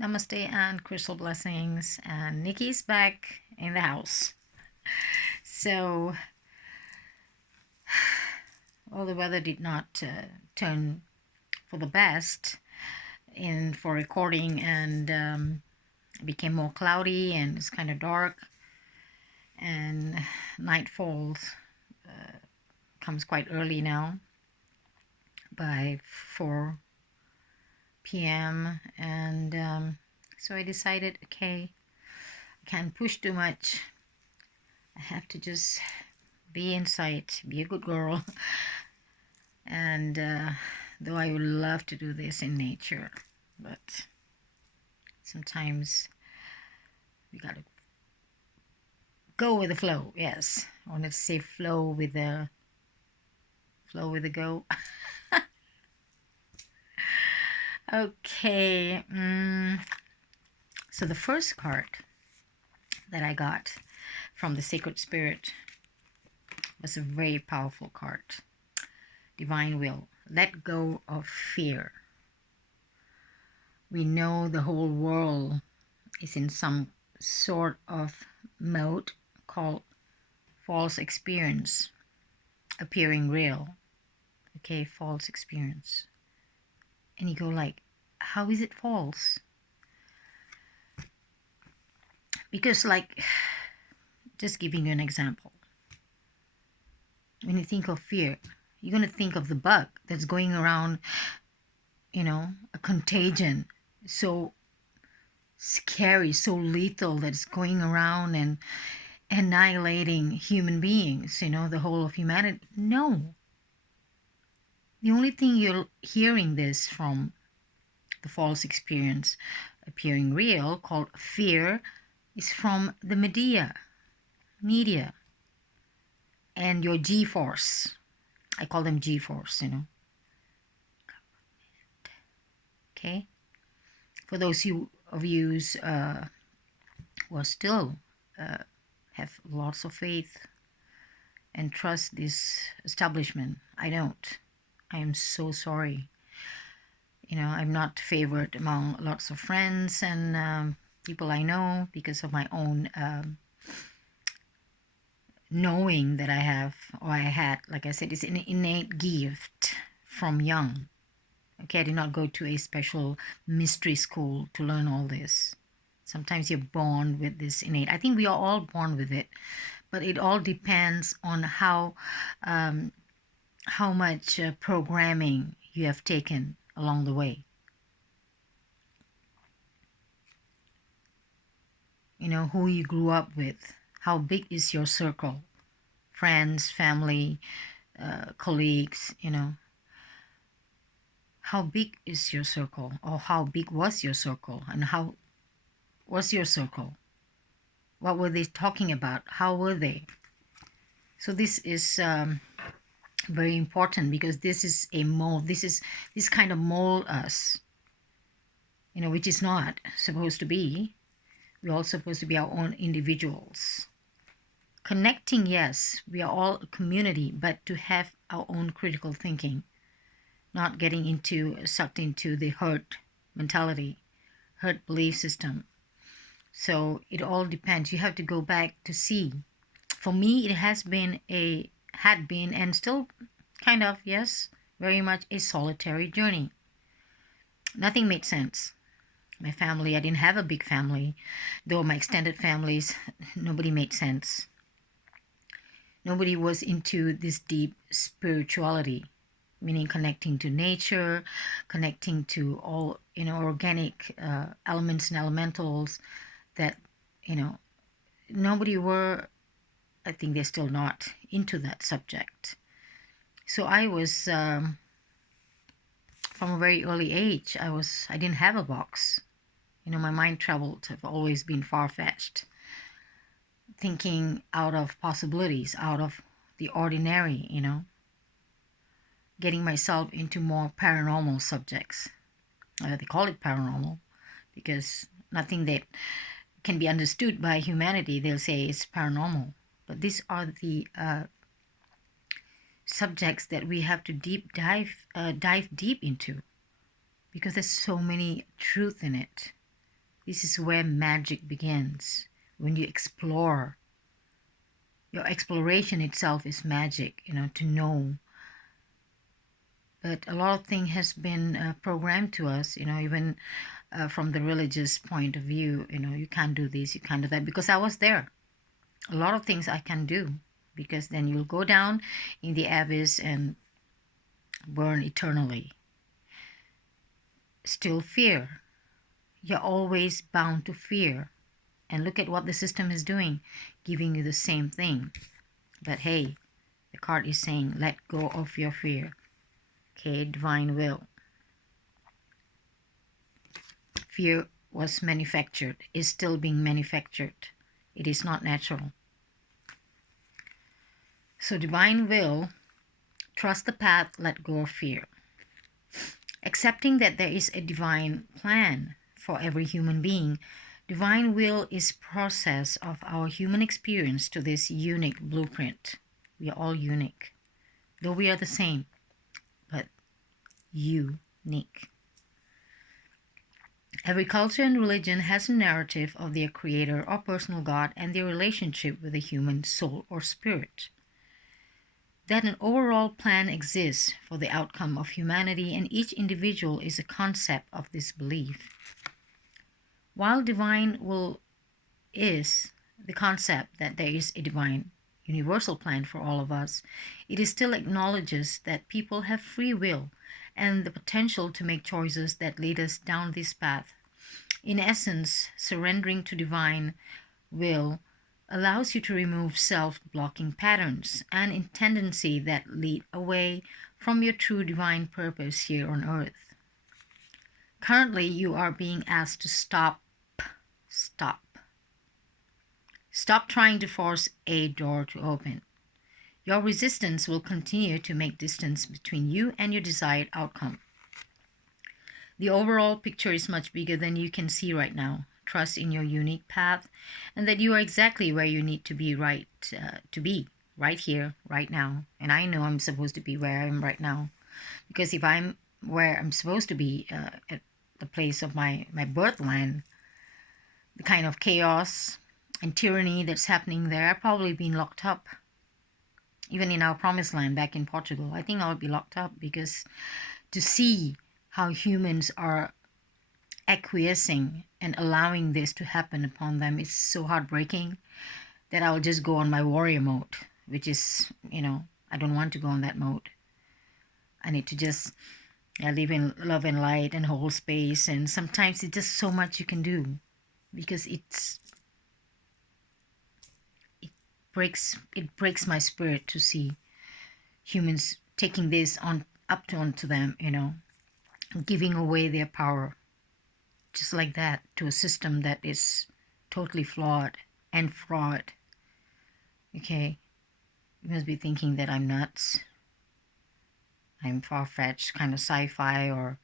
Namaste and crystal blessings, and Nikki's back in the house. So, the weather did not turn for the best in for recording, and it became more cloudy and it's kind of dark, and nightfall comes quite early now by 4 p.m. and so I decided, okay, I can't push too much. I have to just be inside, be a good girl. And though I would love to do this in nature, but sometimes we gotta go with the flow. Yes, I wanted to say flow with the go. Okay. So the first card that I got from the Sacred Spirit was a very powerful card. Divine Will. Let go of fear. We know the whole world is in some sort of mode called false experience appearing real. Okay, false experience. And you go like, how is it false? Because like, just giving you an example. When you think of fear, you're going to think of the bug that's going around, a contagion. So scary, so lethal, that's going around and annihilating human beings, the whole of humanity. No. The only thing you're hearing this from the false experience appearing real, called fear, is from the media and your G-force. I call them G-force, Okay? For those of you who are still have lots of faith and trust this establishment, I don't. I am so sorry. I'm not favored among lots of friends and people I know because of my own knowing that I have, or I had, like I said, it's an innate gift from young. Okay, I did not go to a special mystery school to learn all this. Sometimes you're born with this innate. I think we are all born with it, but it all depends on how much programming you have taken along the way. Who you grew up with. How big is your circle? Friends, family, colleagues, How big is your circle? Or how big was your circle? And how was your circle? What were they talking about? How were they? So this is very important because this is a mold. This kind of mold us, which is not supposed to be. We're all supposed to be our own individuals. Connecting, yes, we are all a community, but to have our own critical thinking, not getting sucked into the hurt mentality, hurt belief system. So it all depends. You have to go back to see. For me, it had been and still kind of, yes, very much a solitary journey. Nothing made sense. My family, I didn't have a big family, though my extended families, nobody made sense. Nobody was into this deep spirituality, meaning connecting to nature, connecting to all, organic elements and elementals that, nobody were, I think they're still not into that subject. So I was, from a very early age, I didn't have a box. My mind traveled, have always been far-fetched, thinking out of possibilities, out of the ordinary, getting myself into more paranormal subjects. They call it paranormal because nothing that can be understood by humanity, they'll say it's paranormal. But these are the subjects that we have to dive deep into because there's so many truth in it. This is where magic begins. When you explore, your exploration itself is magic, to know. But a lot of things has been programmed to us, even from the religious point of view. You can't do this, you can't do that, because I was there. A lot of things I can do, because then you'll go down in the abyss and burn eternally. Still fear. You're always bound to fear. And look at what the system is doing, giving you the same thing. But hey, the card is saying, let go of your fear. Okay, divine will. Fear was manufactured, is still being manufactured. It is not natural. So divine will, trust the path, let go of fear. Accepting that there is a divine plan for every human being. Divine will is process of our human experience to this unique blueprint. We are all unique. Though we are the same, but unique. Every culture and religion has a narrative of their creator or personal God and their relationship with the human soul or spirit. That an overall plan exists for the outcome of humanity, and each individual is a concept of this belief. While divine will is the concept that there is a divine universal plan for all of us, it still acknowledges that people have free will and the potential to make choices that lead us down this path. In essence, surrendering to divine will allows you to remove self-blocking patterns and in tendency that lead away from your true divine purpose here on earth. Currently, you are being asked to stop. Stop trying to force a door to open. Your resistance will continue to make distance between you and your desired outcome. The overall picture is much bigger than you can see right now. Trust in your unique path and that you are exactly where you need to be right here, right now. And I know I'm supposed to be where I am right now, because if I'm where I'm supposed to be, at the place of my birthland, the kind of chaos and tyranny that's happening there, I've probably been locked up. Even in our promised land back in Portugal, I think I would be locked up, because to see how humans are acquiescing and allowing this to happen upon them is so heartbreaking that I'll just go on my warrior mode, which is, I don't want to go on that mode. I need to just live in love and light and hold space, and sometimes it's just so much you can do, because it breaks my spirit to see humans taking this onto them, giving away their power just like that to a system that is totally flawed and fraud. Okay, you must be thinking that I'm nuts, I'm far-fetched, kind of sci-fi, or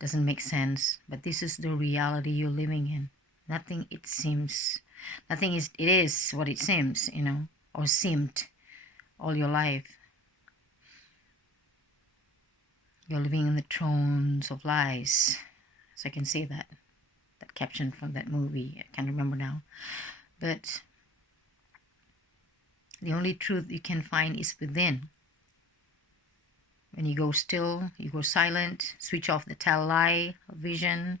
doesn't make sense, but this is the reality you're living in. It is what it seems, or seemed all your life. You're living in the thrones of lies. So I can say that caption from that movie, I can't remember now. But the only truth you can find is within. When you go still, you go silent, switch off the lie vision.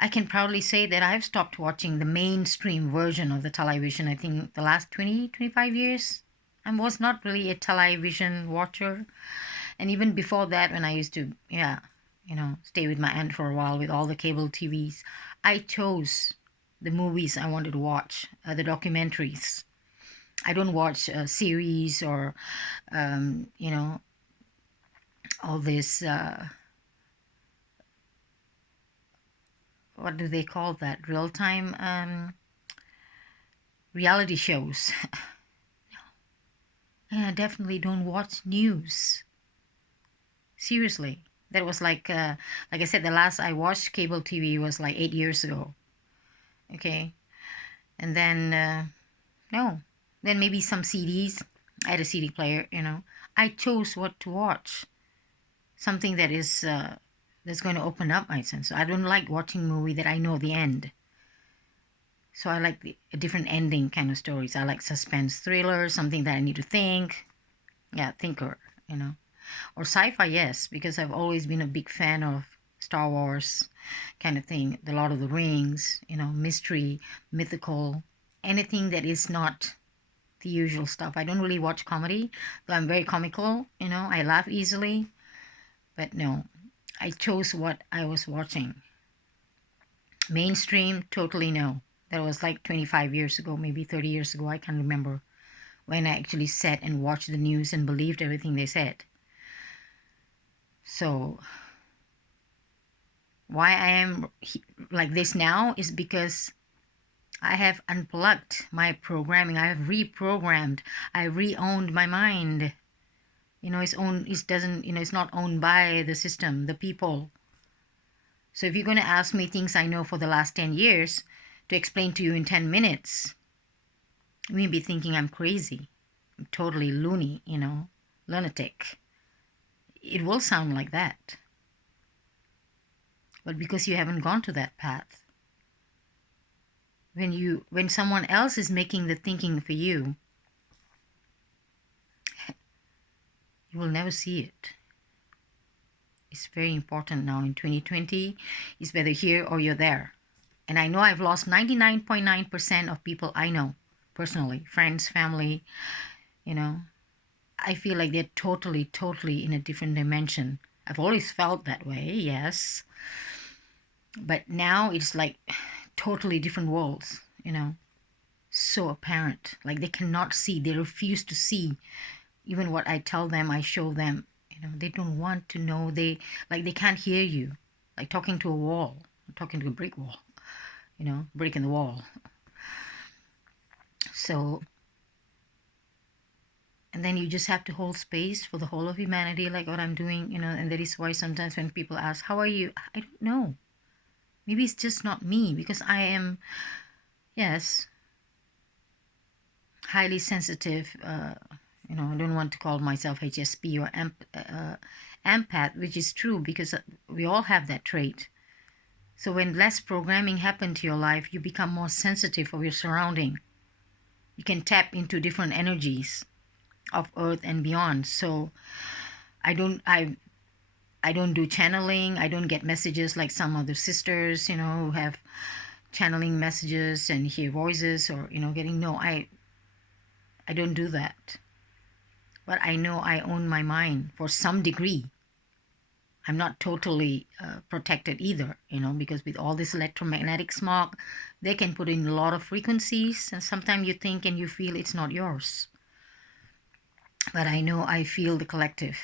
I can proudly say that I've stopped watching the mainstream version of the television. I think the last 25 years. I was not really a television watcher. And even before that, when I used to, stay with my aunt for a while with all the cable TVs, I chose the movies I wanted to watch, the documentaries. I don't watch series or, all this, what do they call that? Real-time reality shows. And I definitely don't watch news. Seriously. That was like I said, the last I watched cable TV was like 8 years ago. Okay. And then, no. Then maybe some CDs. I had a CD player, I chose what to watch. Something that is that's going to open up my sense. So I don't like watching movie that I know the end. So I like a different ending kind of stories. I like suspense thriller, something that I need to think. Yeah, thinker, you know. Or sci-fi, yes, because I've always been a big fan of Star Wars kind of thing, The Lord of the Rings, you know, mystery, mythical, anything that is not the usual stuff. I don't really watch comedy, though I'm very comical, you know, I laugh easily. But no, I chose what I was watching. Mainstream, totally no. That was like 25 years ago, maybe 30 years ago. I can't remember when I actually sat and watched the news and believed everything they said. So why I am like this now is because I have unplugged my programming. I have reprogrammed. I re-owned my mind. You know, it's not owned by the system, the people. So if you're going to ask me things I know for the last 10 years to explain to you in 10 minutes, you may be thinking I'm crazy. I'm totally loony, you know, lunatic. It will sound like that. But because you haven't gone to that path, when someone else is making the thinking for you, you will never see it. It's very important now in 2020. It's whether here or you're there. And I know I've lost 99.9% of people I know personally, friends, family, you know. I feel like they're totally, totally in a different dimension. I've always felt that way, yes. But now it's like totally different worlds, you know. So apparent. Like they cannot see. They refuse to see. Even what I tell them, I show them. You know, they don't want to know. They can't hear you. Like talking to a wall. Talking to a brick wall. You know, breaking the wall. So, and then you just have to hold space for the whole of humanity, like what I'm doing, you know. And that is why sometimes when people ask, how are you? I don't know. Maybe it's just not me, because I am, yes, highly sensitive. You know, I don't want to call myself HSP or empath, which is true because we all have that trait. So when less programming happens to your life, you become more sensitive of your surrounding. You can tap into different energies of Earth and beyond. So I don't do channeling. I don't get messages like some other sisters, you know, who have channeling messages and hear voices, or, you know, getting, no, I don't do that. But I know I own my mind for some degree. I'm not totally protected either, you know, because with all this electromagnetic smog, they can put in a lot of frequencies, and sometimes you think and you feel it's not yours. But I know I feel the collective.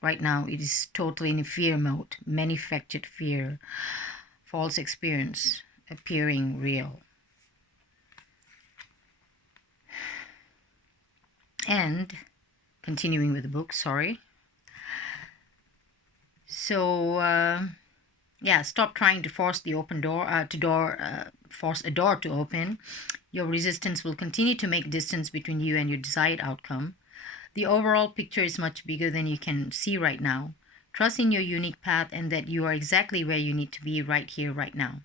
Right now, it is totally in fear mode, manufactured fear, false experience appearing real. And continuing with the book, sorry. So, yeah, stop trying to force the open door, force a door to open. Your resistance will continue to make distance between you and your desired outcome. The overall picture is much bigger than you can see right now. Trust in your unique path and that you are exactly where you need to be right here, right now.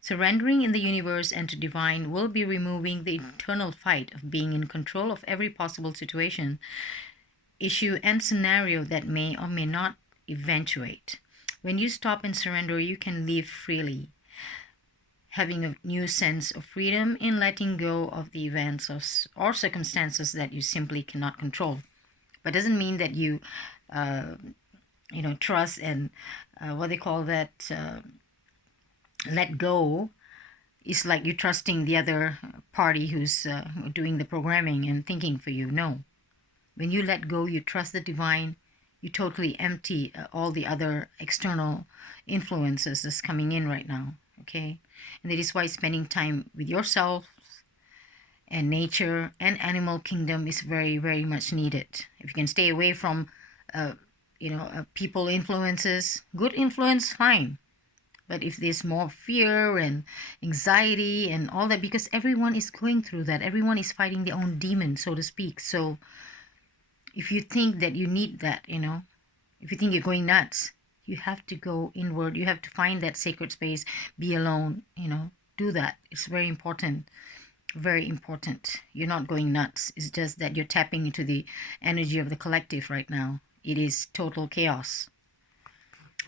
Surrendering in the universe and to divine will be removing the internal fight of being in control of every possible situation, issue, and scenario that may or may not eventuate. When you stop and surrender, you can live freely, having a new sense of freedom in letting go of the events or circumstances that you simply cannot control. But it doesn't mean that you, trust and what they call that, let go. It's like you trusting the other party who's doing the programming and thinking for you. No. When you let go, you trust the divine, you totally empty all the other external influences that's coming in right now. Okay? And that is why spending time with yourself and nature and animal kingdom is very, very much needed. If you can stay away from, people influences, good influence, fine. But if there's more fear and anxiety and all that, because everyone is going through that, everyone is fighting their own demon, so to speak. So if you think that you need that, if you think you're going nuts, You have to go inward. You have to find that sacred space, be alone, do that. It's very important. Very important. You're not going nuts. It's just that you're tapping into the energy of the collective right now. It is total chaos.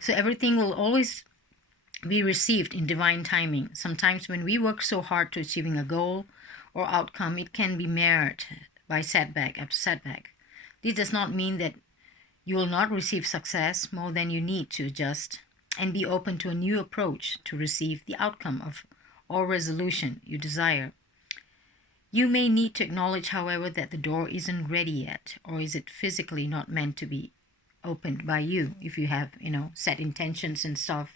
So everything will always be received in divine timing. Sometimes when we work so hard to achieving a goal or outcome, it can be marred by setback after setback. This does not mean that you will not receive success. More than you need to adjust and be open to a new approach to receive the outcome of or resolution you desire. You may need to acknowledge, however, that the door isn't ready yet, or is it physically not meant to be opened by you if you have, set intentions and stuff.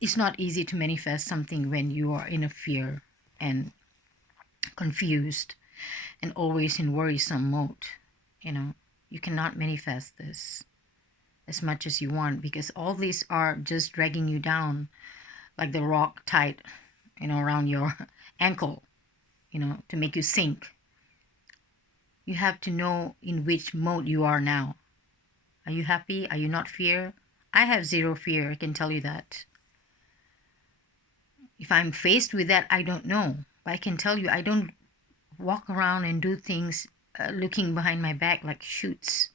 It's not easy to manifest something when you are in a fear and confused and always in worrisome mode. You cannot manifest this as much as you want, because all these are just dragging you down like the rock tied, around your ankle, to make you sink. You have to know in which mode you are now. Are you happy? Are you not fear? I have zero fear, I can tell you that. If I'm faced with that, I don't know. But I can tell you, I don't walk around and do things looking behind my back like shoots.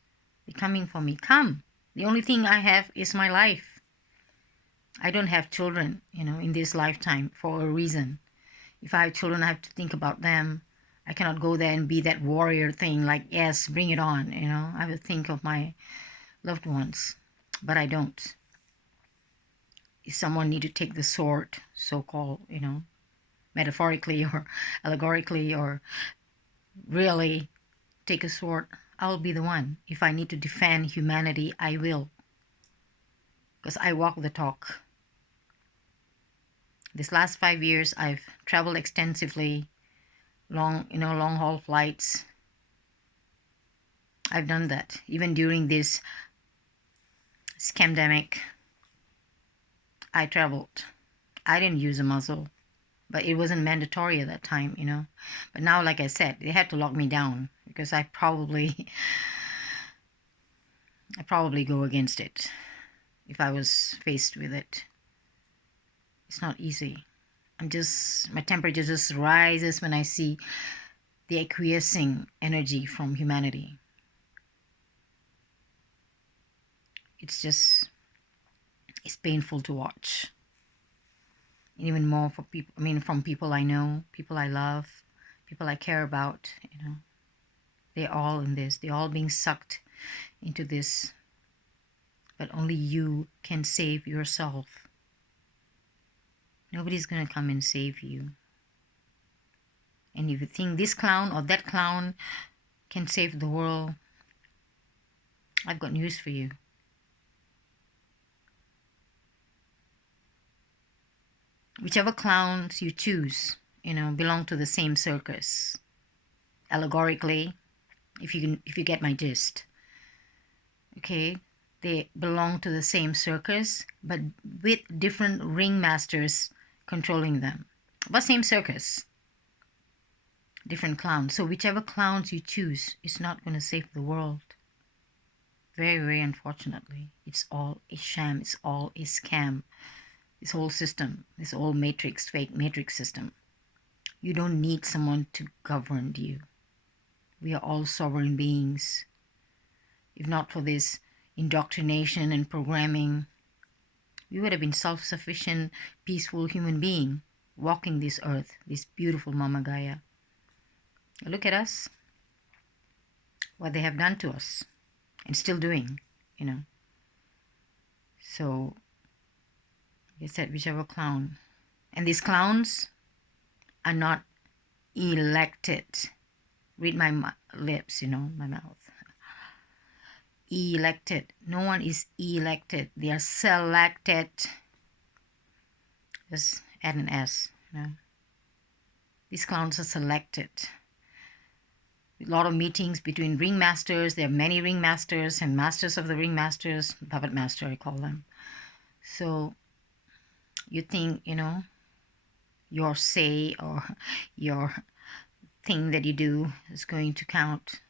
They're coming for me. Come. The only thing I have is my life. I don't have children, in this lifetime for a reason. If I have children, I have to think about them. I cannot go there and be that warrior thing like, yes, bring it on, I have to think of my loved ones, but I don't. If someone need to take the sword, so-called, metaphorically or allegorically, or really take a sword, I'll be the one. If I need to defend humanity, I will, because I walk the talk. This last 5 years, I've traveled extensively, long haul flights. I've done that even during this scamdemic. I traveled. I didn't use a muzzle, but it wasn't mandatory at that time, But now, like I said, they had to lock me down because I probably go against it if I was faced with it. It's not easy. My temperature just rises when I see the acquiescing energy from humanity. It's painful to watch. And even more for people, from people I know, people I love, people I care about, they're all in this. They're all being sucked into this. But only you can save yourself. Nobody's going to come and save you. And if you think this clown or that clown can save the world, I've got news for you. Whichever clowns you choose, belong to the same circus. Allegorically, if you get my gist. Okay, they belong to the same circus, but with different ringmasters controlling them. But same circus, different clowns. So whichever clowns you choose is not going to save the world. Very, very unfortunately. It's all a sham. It's all a scam. This whole system, this whole fake matrix system. You don't need someone to govern you. We are all sovereign beings. If not for this indoctrination and programming, we would have been self-sufficient, peaceful human being walking this earth, this beautiful Mama Gaia. Look at us, what they have done to us and still doing, So, like I said, whichever clown. And these clowns are not elected. Read my lips, my mouth. Elected. No one is elected. They are selected. Just add an S, These clowns are selected. A lot of meetings between ringmasters. There are many ringmasters and masters of the ringmasters. Puppet master, I call them. So you think, your say or your thing that you do is going to count.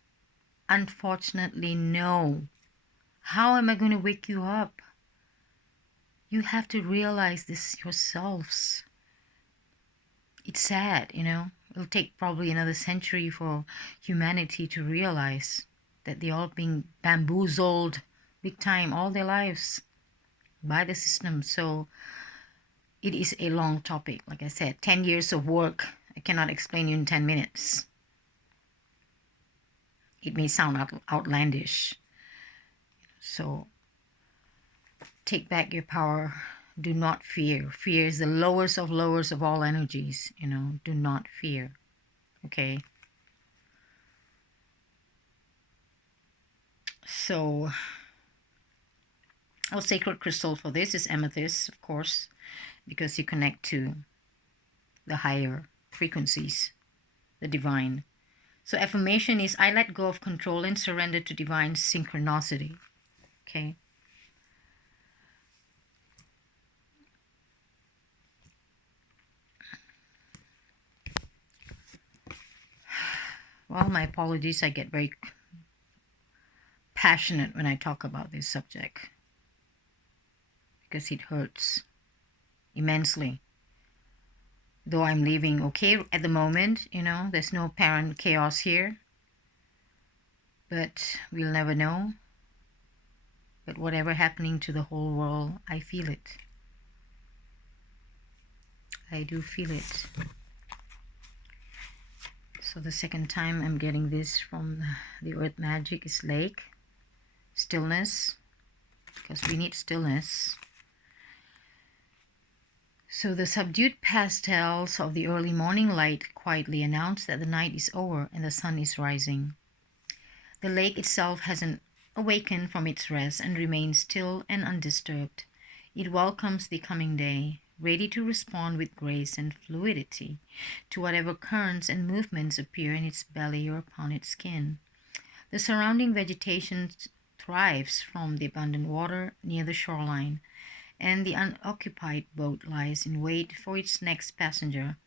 Unfortunately, no. How am I going to wake you up? You have to realize this yourselves. It's sad, It'll take probably another century for humanity to realize that they're all being bamboozled big time all their lives by the system. So it is a long topic. Like I said, 10 years of work, I cannot explain you in 10 minutes. It may sound outlandish. So take back your power. Do not fear. Fear is the lowest of lowers of all energies. Do not fear. Okay. So our sacred crystal for this is amethyst, of course, because you connect to the higher frequencies, the divine. So affirmation is, I let go of control and surrender to divine synchronicity. Okay. Well, my apologies. I get very passionate when I talk about this subject because it hurts immensely. Though I'm living okay at the moment, there's no apparent chaos here. But we'll never know. But whatever happening to the whole world, I feel it. I do feel it. So the second time I'm getting this from the Earth Magic is Lake. Stillness. Because we need stillness. So the subdued pastels of the early morning light quietly announce that the night is over and the sun is rising. The lake itself hasn't awakened from its rest and remains still and undisturbed. It welcomes the coming day, ready to respond with grace and fluidity to whatever currents and movements appear in its belly or upon its skin. The surrounding vegetation thrives from the abundant water near the shoreline, and the unoccupied boat lies in wait for its next passenger.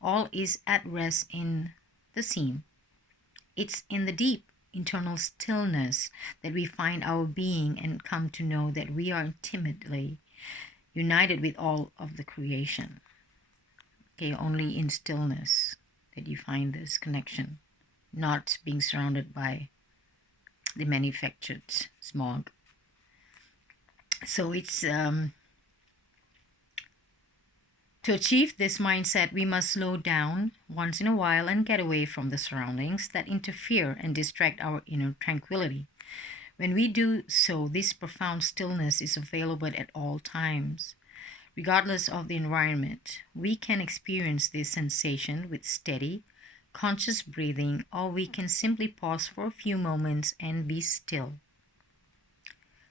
All is at rest in the scene. It's in the deep internal stillness that we find our being and come to know that we are intimately united with all of the creation. Okay, only in stillness that you find this connection, not being surrounded by the manufactured smog. So it's to achieve this mindset, we must slow down once in a while and get away from the surroundings that interfere and distract our inner tranquility. When we do so, this profound stillness is available at all times. Regardless of the environment, we can experience this sensation with steady, conscious breathing, or we can simply pause for a few moments and be still.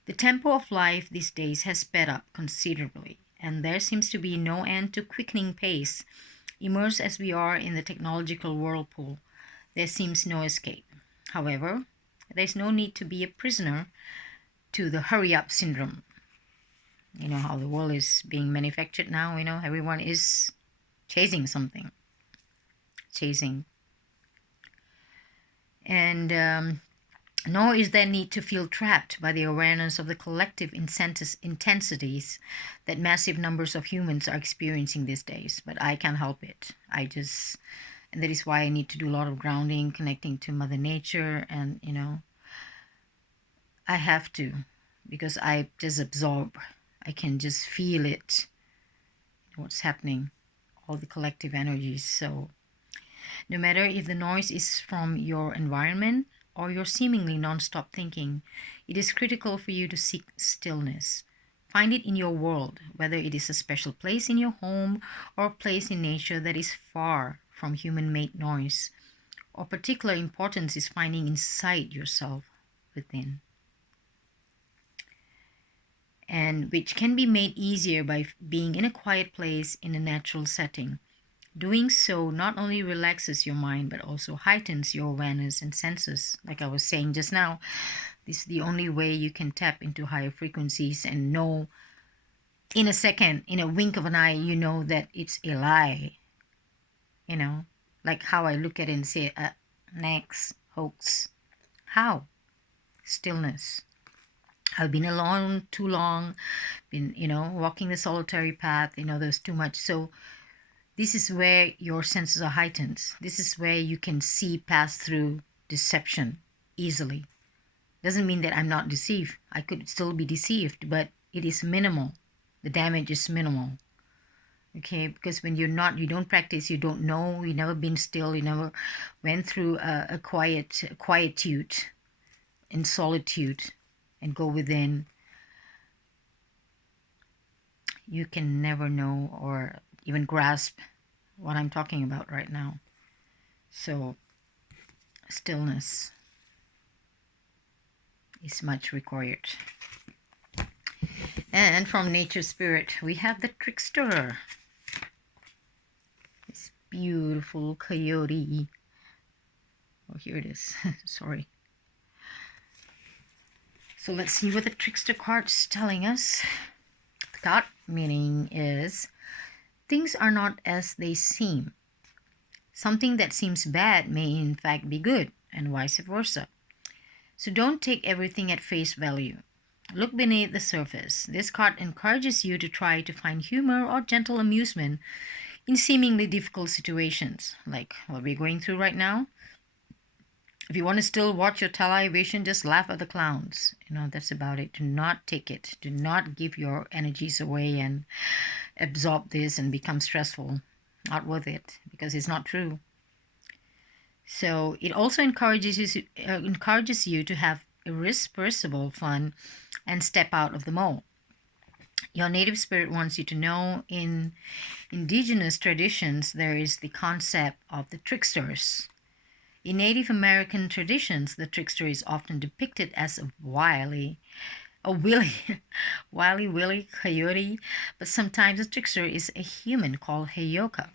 The tempo of life these days has sped up considerably, and there seems to be no end to quickening pace. Immersed as we are in the technological whirlpool, there seems no escape. However, there's no need to be a prisoner to the hurry up syndrome. You know how the world is being manufactured now, everyone is chasing something. And nor is there need to feel trapped by the awareness of the collective intensities that massive numbers of humans are experiencing these days. But I can't help it. And that is why I need to do a lot of grounding, connecting to Mother Nature, and I have to, because I just absorb. I can just feel it, what's happening, all the collective energies. So no matter if the noise is from your environment or your seemingly non-stop thinking, it is critical for you to seek stillness. Find it in your world, whether it is a special place in your home or a place in nature that is far from human-made noise. Of particular importance is finding inside yourself within, and which can be made easier by being in a quiet place in a natural setting. Doing so not only relaxes your mind but also heightens your awareness and senses. Like I was saying just now, this is the only way you can tap into higher frequencies and know in a second, in a wink of an eye, you know that it's a lie. Like how I look at it and say, next, hoax. How? Stillness. I've been alone too long, been, walking the solitary path, there's too much. So this is where your senses are heightened. This is where you can see past through deception easily. Doesn't mean that I'm not deceived. I could still be deceived, but it is minimal. The damage is minimal. Okay, because when you don't practice, you don't know, you never been still, you never went through a quietude in solitude and go within, you can never know or even grasp what I'm talking about right now. So stillness is much required. And from nature spirit, we have the Trickster. This beautiful coyote. Oh, here it is. Sorry. So let's see what the Trickster card's telling us. The card meaning is, things are not as they seem. Something that seems bad may in fact be good, and vice versa. So don't take everything at face value. Look beneath the surface. This card encourages you to try to find humor or gentle amusement in seemingly difficult situations, like what we're going through right now. If you want to still watch your television, just laugh at the clowns. That's about it. Do not take it. Do not give your energies away and absorb this and become stressful. Not worth it, because it's not true. So it also encourages you to have irrepressible fun and step out of the mold. Your native spirit wants you to know, in indigenous traditions, there is the concept of the tricksters. In Native American traditions, the trickster is often depicted as a wily coyote, but sometimes the trickster is a human called Heyoka.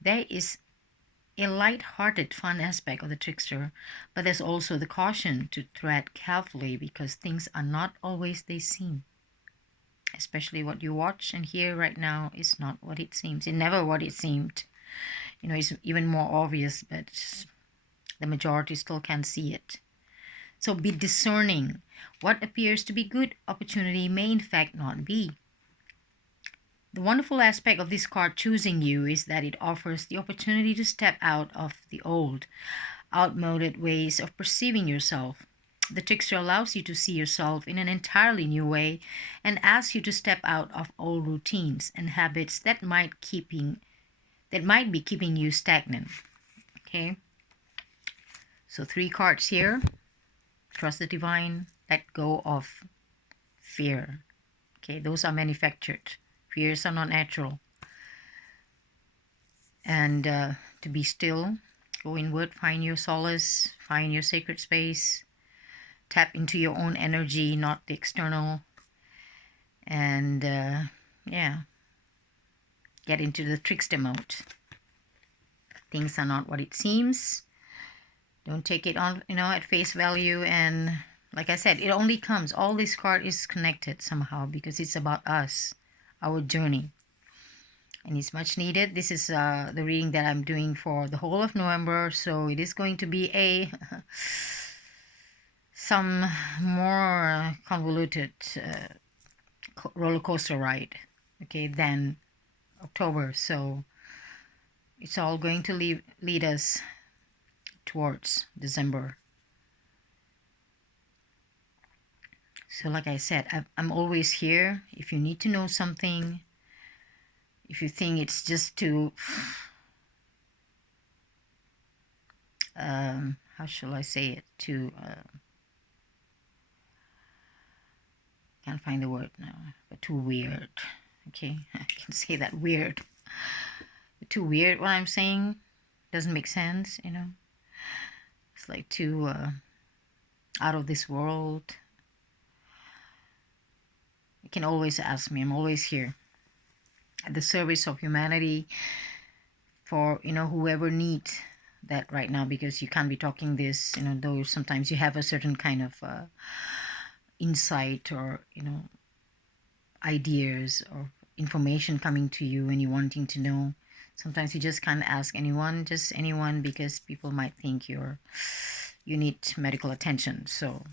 There is a light-hearted, fun aspect of the trickster, but there's also the caution to tread carefully, because things are not always they seem. Especially what you watch and hear right now is not what it seems. It's never what it seemed. It's even more obvious, but the majority still can't see it. So be discerning. What appears to be good opportunity may in fact not be. The wonderful aspect of this card choosing you is that it offers the opportunity to step out of the old, outmoded ways of perceiving yourself. The trickster allows you to see yourself in an entirely new way and asks you to step out of old routines and habits that might be keeping you stagnant. Okay? So 3 cards here. Trust the divine. Let go of fear. Okay, those are manufactured. Fears are not natural. And to be still, go inward, find your solace, find your sacred space, tap into your own energy, not the external. And get into the trickster mode. Things are not what it seems. Don't take it on, at face value. And like I said, it only comes, all this card is connected somehow, because it's about us, our journey. And it's much needed. This is the reading that I'm doing for the whole of November. So it is going to be some more convoluted roller coaster ride, okay, than October. So it's all going to lead us towards December. So like I said, I'm always here. If you need to know something, if you think it's just to how shall I say it, to can't find the word now, but too weird. Okay, I can say that, weird. Too weird what I'm saying, doesn't make sense. It's like too out of this world. You can always ask me. I'm always here at the service of humanity, for whoever needs that right now, because you can't be talking this, though sometimes you have a certain kind of insight, or ideas or information coming to you and you wanting to know. Sometimes you just can't ask anyone, just anyone, because people might think you need medical attention. So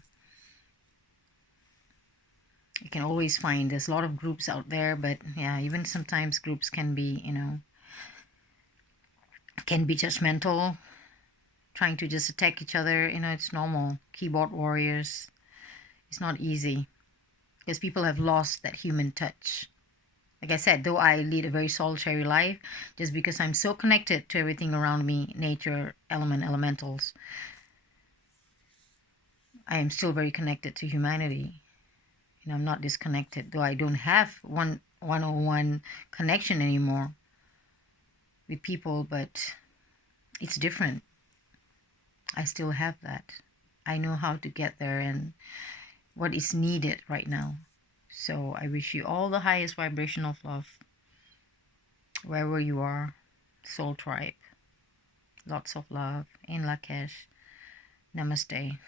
You can always find, there's a lot of groups out there, but yeah, even sometimes groups can be, can be judgmental, trying to just attack each other. It's normal. Keyboard warriors. It's not easy because people have lost that human touch. Like I said, though I lead a very solitary life, just because I'm so connected to everything around me, nature, elementals, I am still very connected to humanity. I'm not disconnected, though I don't have one-on-one connection anymore with people, but it's different. I still have that. I know how to get there and what is needed right now. So I wish you all the highest vibration of love, wherever you are, Soul Tribe. Lots of love in Lakesh. Namaste.